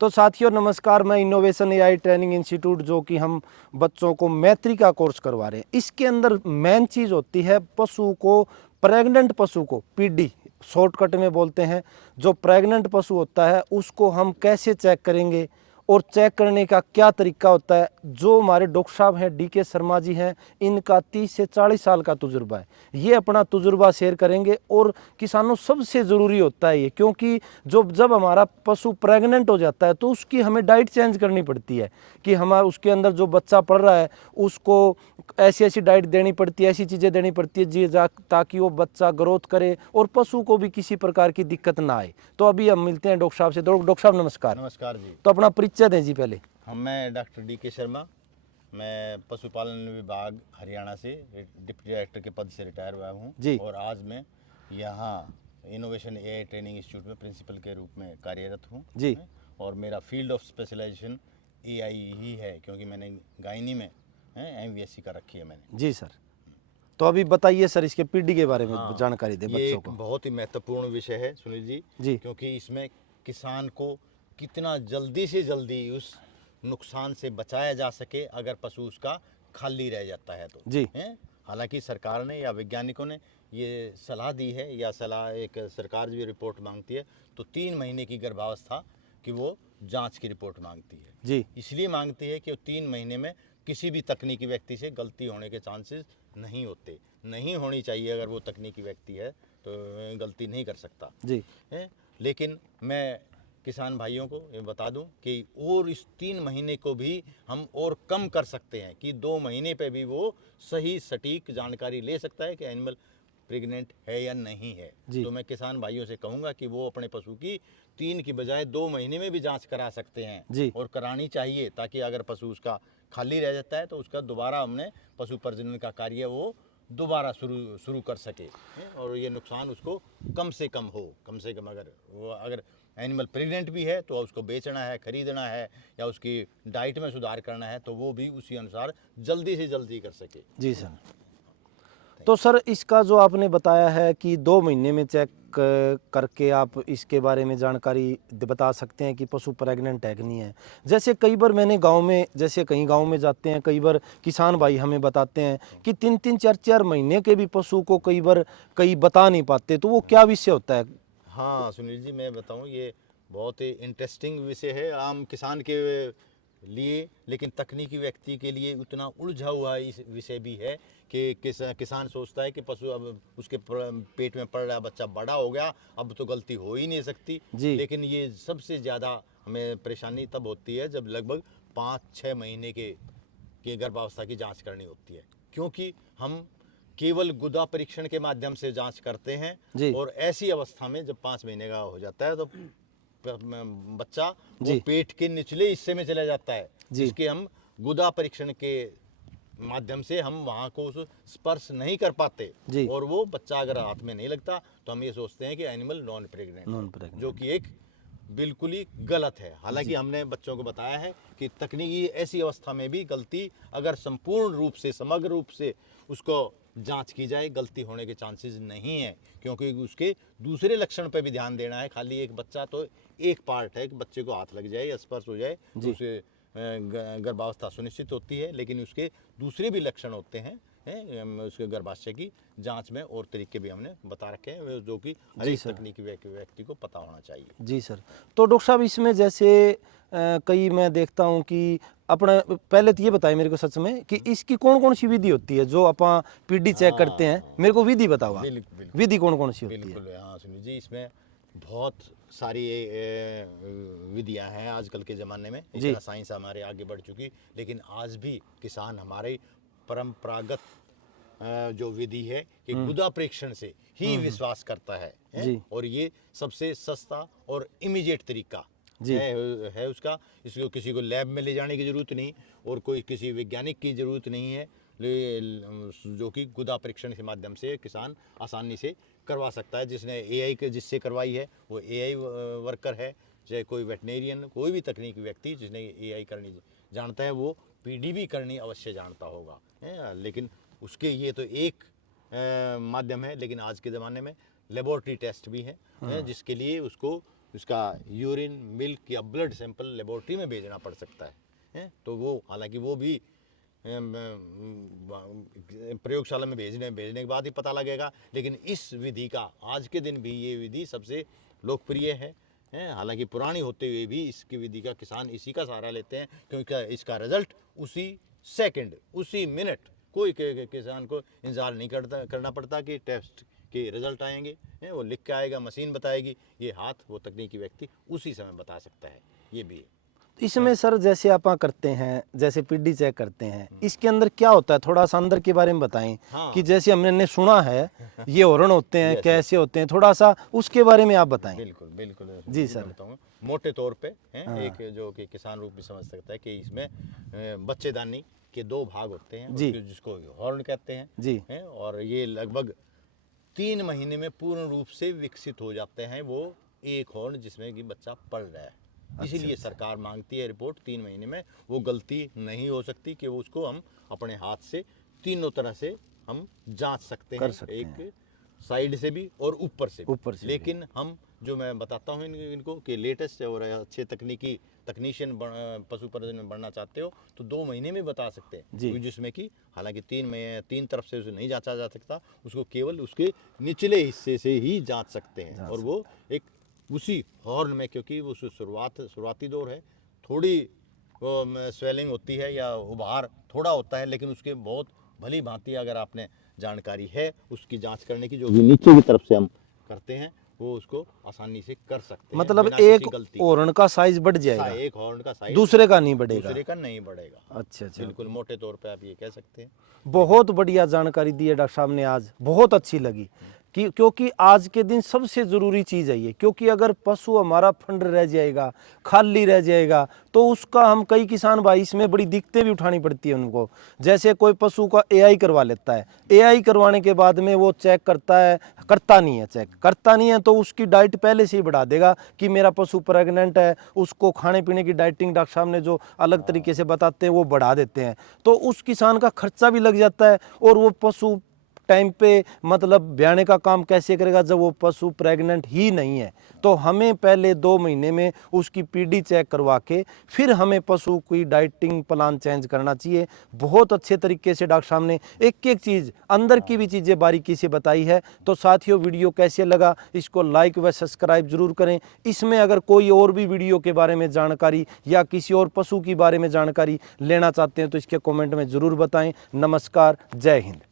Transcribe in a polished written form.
तो साथियों नमस्कार, मैं इनोवेशन एआई ट्रेनिंग इंस्टीट्यूट जो कि हम बच्चों को मैत्री का कोर्स करवा रहे हैं, इसके अंदर मेन चीज़ होती है पशु को, प्रेग्नेंट पशु को पीडी शॉर्टकट में बोलते हैं। जो प्रेग्नेंट पशु होता है उसको हम कैसे चेक करेंगे और चेक करने का क्या तरीका होता है। जो हमारे डॉक्टर साहब हैं डीके शर्मा जी हैं, इनका 30 से 40 साल का तजुर्बा है। ये अपना तजुर्बा शेयर करेंगे और किसानों सबसे ज़रूरी होता है ये, क्योंकि जब हमारा पशु प्रेग्नेंट हो जाता है तो उसकी हमें डाइट चेंज करनी पड़ती है कि हमारा उसके अंदर जो बच्चा पड़ रहा है उसको ऐसी ऐसी डाइट देनी पड़ती है, ऐसी चीज़ें देनी पड़ती है जी ताकि वो बच्चा ग्रोथ करे और पशु को भी किसी प्रकार की दिक्कत ना आए। तो अभी हम मिलते हैं डॉक्टर साहब से। डॉक्टर साहब नमस्कार। नमस्कार जी। तो अपना परिचय दें जी पहले। मैं डॉक्टर डीके शर्मा, मैं पशुपालन विभाग हरियाणा से डिप्टी डायरेक्टर के पद से रिटायर हुआ हूँ जी। और आज मैं यहाँ इनोवेशन एआई ट्रेनिंग इंस्टीट्यूट में प्रिंसिपल के रूप में कार्यरत हूँ जी। और मेरा फील्ड ऑफ स्पेशलाइजेशन एआई ही है, क्योंकि मैंने गायनी में एमवीएससी का रखी है मैंने। जी सर, तो अभी बताइए सर इसके पीडी के बारे में हाँ, जानकारी दें ये बच्चों एक को। बहुत ही महत्वपूर्ण विषय है सुनील जी, जी। क्योंकि इसमें किसान को कितना जल्दी से जल्दी उस नुकसान से बचाया जा सके अगर पशु उसका खाली रह जाता है तो। जी। हालांकि सरकार ने या वैज्ञानिकों ने ये सलाह दी है, या सलाह एक सरकार भी रिपोर्ट मांगती है तो 3 महीने की गर्भावस्था कि वो जांच की रिपोर्ट मांगती है। जी। इसलिए मांगती है कि वो 3 महीने में किसी भी तकनीकी व्यक्ति से गलती होने के चांसेस नहीं होते, नहीं होनी चाहिए। अगर वो तकनीकी व्यक्ति है तो गलती नहीं कर सकता जी। है। लेकिन मैं किसान भाइयों को ये बता दूं कि और इस 3 महीने को भी हम और कम कर सकते हैं कि 2 महीने पे भी वो सही सटीक जानकारी ले सकता है कि एनिमल प्रेग्नेंट है या नहीं है। तो मैं किसान भाइयों से कहूँगा कि वो अपने पशु की 3 की बजाय 2 महीने में भी जांच करा सकते हैं जी। और करानी चाहिए, ताकि अगर पशु उसका खाली रह जाता है तो उसका दोबारा हमने पशु प्रजनन का कार्य वो दोबारा शुरू कर सके और ये नुकसान उसको कम से कम हो। कम से कम अगर एनिमल प्रेग्नेंट भी है तो उसको बेचना है, खरीदना है या उसकी डाइट में सुधार करना है तो वो भी उसी अनुसार जल्दी से जल्दी कर सके। जी सर। तो सर इसका जो आपने बताया है कि 2 महीने में चेक करके आप इसके बारे में जानकारी बता सकते हैं कि पशु प्रेग्नेंट है कि नहीं है। जैसे कई बार मैंने गांव में, जैसे कहीं गांव में जाते हैं, कई बार किसान भाई हमें बताते हैं कि 3-3 4-4 महीने के भी पशु को कई बता नहीं पाते, तो वो क्या विषय होता है? हाँ सुनील जी, मैं बताऊं, ये बहुत ही इंटरेस्टिंग विषय है आम किसान के लिए, लेकिन तकनीकी व्यक्ति के लिए उतना उलझा हुआ इस विषय भी है कि किसान सोचता है कि पशु अब उसके पेट में पड़ रहा बच्चा बड़ा हो गया, अब तो गलती हो ही नहीं सकती। लेकिन ये सबसे ज़्यादा हमें परेशानी तब होती है जब लगभग 5-6 महीने के गर्भावस्था की जांच करनी होती है, क्योंकि हम केवल गुदा परीक्षण के माध्यम से जांच करते हैं और ऐसी अवस्था में जब 5 महीने का हो जाता है तो बच्चा वो पेट के निचले हिस्से में चला जाता है, जिसके हम गुदा परीक्षण के माध्यम से हम वहां को स्पर्श नहीं कर पाते और वो बच्चा अगर हाथ में नहीं लगता तो हम ये सोचते हैं कि एनिमल नॉन प्रेग्नेंट, जो कि एक बिल्कुल ही गलत है। हालांकि हमने बच्चों को बताया है कि तकनीकी ऐसी अवस्था में भी गलती अगर संपूर्ण रूप से, समग्र रूप से उसको जांच की जाए, गलती होने के चांसेस नहीं है, क्योंकि उसके दूसरे लक्षण पर भी ध्यान देना है। खाली एक बच्चा तो एक पार्ट है कि बच्चे को हाथ लग जाए या स्पर्श हो जाए तो उसे गर्भावस्था सुनिश्चित होती है, लेकिन उसके दूसरे भी लक्षण होते हैं उसके गर्भाशय की जांच में और तरीके भी हमने बता रखे हैं, जो कि हर एक तकनीकी व्यक्ति को पता होना चाहिए। जी सर। तो डॉक्टर साहब इसमें जैसे कई मैं देखता हूं कि अपना, पहले तो ये बताएं मेरे को सच में कि इसकी कौन कौन सी विधि होती है जो अपन पीडी चेक करते हैं, मेरे को विधि बताओ। विधि कौन कौन सी होती है? बिल्कुल, हाँ सुनील जी, इसमें बहुत सारी विधियां हैं आजकल के ज़माने में। इतना साइंस हमारे आगे बढ़ चुकी, लेकिन आज भी किसान हमारे परंपरागत जो विधि है कि गुदा प्रेक्षण से ही विश्वास करता है और ये सबसे सस्ता और इमीडिएट तरीका है उसका। इसको किसी को लैब में ले जाने की ज़रूरत नहीं और कोई किसी वैज्ञानिक की ज़रूरत नहीं है, जो कि गुदा परीक्षण के माध्यम से किसान आसानी से करवा सकता है। जिसने एआई के जिससे करवाई है वो एआई वर्कर है, चाहे कोई वेटनेरियन, कोई भी तकनीकी व्यक्ति जिसने एआई करनी जानता है वो पीडी भी करनी अवश्य जानता होगा। लेकिन उसके ये तो एक माध्यम है, लेकिन आज के ज़माने में लेबोरेटरी टेस्ट भी है जिसके लिए उसको उसका यूरिन, मिल्क या ब्लड सैंपल लेबोरेटरी में भेजना पड़ सकता है। तो वो हालांकि वो भी प्रयोगशाला में भेजने के बाद ही पता लगेगा, लेकिन इस विधि का आज के दिन भी ये विधि सबसे लोकप्रिय है। हालांकि पुरानी होते हुए भी इसकी विधि का किसान इसी का सहारा लेते हैं, क्योंकि इसका रिजल्ट उसी सेकंड, उसी मिनट, कोई किसान को इंतजार नहीं करना पड़ता कि टेस्ट के रिजल्ट आएंगे, वो लिख के आएगा, मशीन बताएगी, ये हाथ वो तकनीकी व्यक्ति उसी समय बता सकता है। ये भी है इसमें सर, जैसे आप करते हैं, जैसे पीडी चेक करते हैं, इसके अंदर क्या होता है, थोड़ा सा अंदर के बारे में बताएं। हाँ। कि जैसे हमने सुना है ये हॉर्न होते हैं, कैसे होते हैं, थोड़ा सा उसके बारे में आप बताएं। बिल्कुल बिल्कुल जी सर। बताऊंगा मोटे तौर पे एक जो कि किसान रूप में समझ सकता है कि इसमें बच्चेदानी के 2 भाग होते हैं, जी। जिसको हॉर्न कहते हैं जी। और ये लगभग 3 महीने में पूर्ण रूप से विकसित हो जाते हैं वो एक हॉर्न जिसमें कि बच्चा पढ़ रहा है। इसीलिए सरकार मांगती है रिपोर्ट 3 महीने में। वो गलती नहीं हो सकती कि वो उसको हम अपने हाथ से तीनों तरह से हम जांच सकते हैं, एक साइड से भी और ऊपर से भी। लेकिन हम जो मैं बताता हूँ इनको कि लेटेस्ट और अच्छे तकनीशियन पशु प्रजनन में बढ़ना चाहते हो तो 2 महीने में बता सकते हैं, जिसमें कि हालांकि 3 तरफ से उसे नहीं जांचा जा सकता, उसको केवल उसके निचले हिस्से से ही जांच सकते हैं। और वो एक उसी हॉर्न में, क्योंकि वो शुरुआती दौर है, थोड़ी स्वेलिंग होती है या उभार थोड़ा होता है, लेकिन उसके बहुत भली भांति अगर आपने जानकारी है उसकी जांच करने की, जो भी नीचे की तरफ से हम करते हैं, वो उसको आसानी से कर सकते हैं। मतलब एक हॉर्न का साइज बढ़ जाएगा, एक हॉर्न का साइज दूसरे का नहीं बढ़ेगा। दूसरे का नहीं बढ़ेगा। अच्छा। बिल्कुल मोटे तौर पे आप ये कह सकते हैं। बहुत बढ़िया जानकारी दी है डॉक्टर साहब ने, आज बहुत अच्छी लगी। क्योंकि आज के दिन सबसे ज़रूरी चीज़ है ये, क्योंकि अगर पशु हमारा फंड रह जाएगा, खाली रह जाएगा, तो उसका हम कई किसान भाई इसमें बड़ी दिक्कतें भी उठानी पड़ती है उनको। जैसे कोई पशु का एआई करवा लेता है, एआई करवाने के बाद में वो चेक करता नहीं है तो उसकी डाइट पहले से ही बढ़ा देगा कि मेरा पशु प्रेग्नेंट है, उसको खाने पीने की डाइटिंग डॉक्टर साहब ने जो अलग तरीके से बताते हैं वो बढ़ा देते हैं, तो उस किसान का खर्चा भी लग जाता है। और वो पशु टाइम पे मतलब ब्याने का काम कैसे करेगा जब वो पशु प्रेग्नेंट ही नहीं है। तो हमें पहले 2 महीने में उसकी पीडी चेक करवा के फिर हमें पशु की डाइटिंग प्लान चेंज करना चाहिए। बहुत अच्छे तरीके से डॉक्टर साहब ने एक एक चीज़, अंदर की भी चीज़ें बारीकी से बताई है। तो साथियों, वीडियो कैसे लगा इसको लाइक व सब्सक्राइब जरूर करें। इसमें अगर कोई और भी वीडियो के बारे में जानकारी या किसी और पशु के बारे में जानकारी लेना चाहते हैं तो इसके कमेंट में ज़रूर बताएं। नमस्कार, जय हिंद।